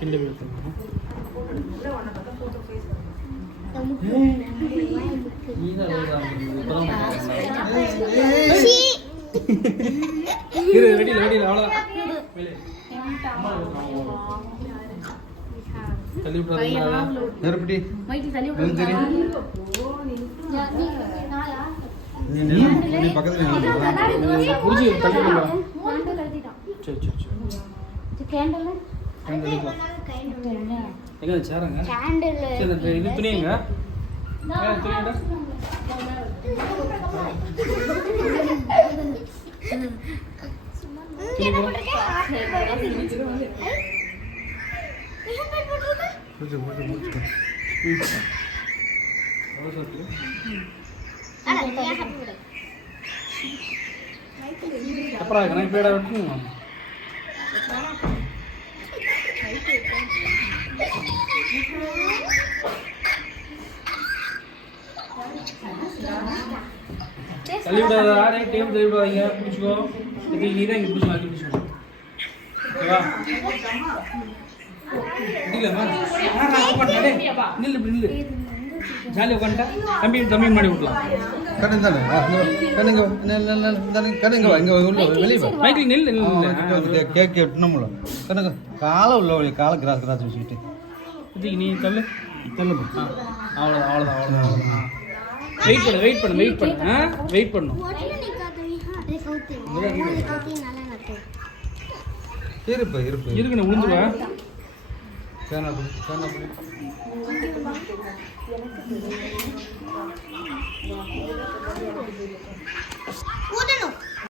கிண்டி விட்டு வெடியில் அவ்வளோதான் தள்ளி விட்டுறாங்க நெருப்படி பக்கத்துல எங்க சேருங்க இது துணியுங்க அப்புறம் எனக்கு பேடா விட்டுருங்க தள்ளி விடாத டேபிள் தள்ளி விடாதீங்க பிடிச்சிக்கோ இது நீ தான் இங்கே பிடிச்சி பிடிச்சிக்கோ ஓகேவா நில்லு இப்படி நில்லு ஜாலி உட்காந்துட்டா தம்பி மாடி விடலாம் கண்ணுங்க இங்கே உள்ள வெளியே மைக்கில் நில்லு கேக் எட்டணும்ல கண்ணுங்க காலை உள்ள காலை கிராஸ் வச்சுக்கிட்டு இது நீ தள்ளு அவ்வளோதான் வெயிட் பண்ணு இருக்குண்ணே விழுந்துருவேன் ஊதணும்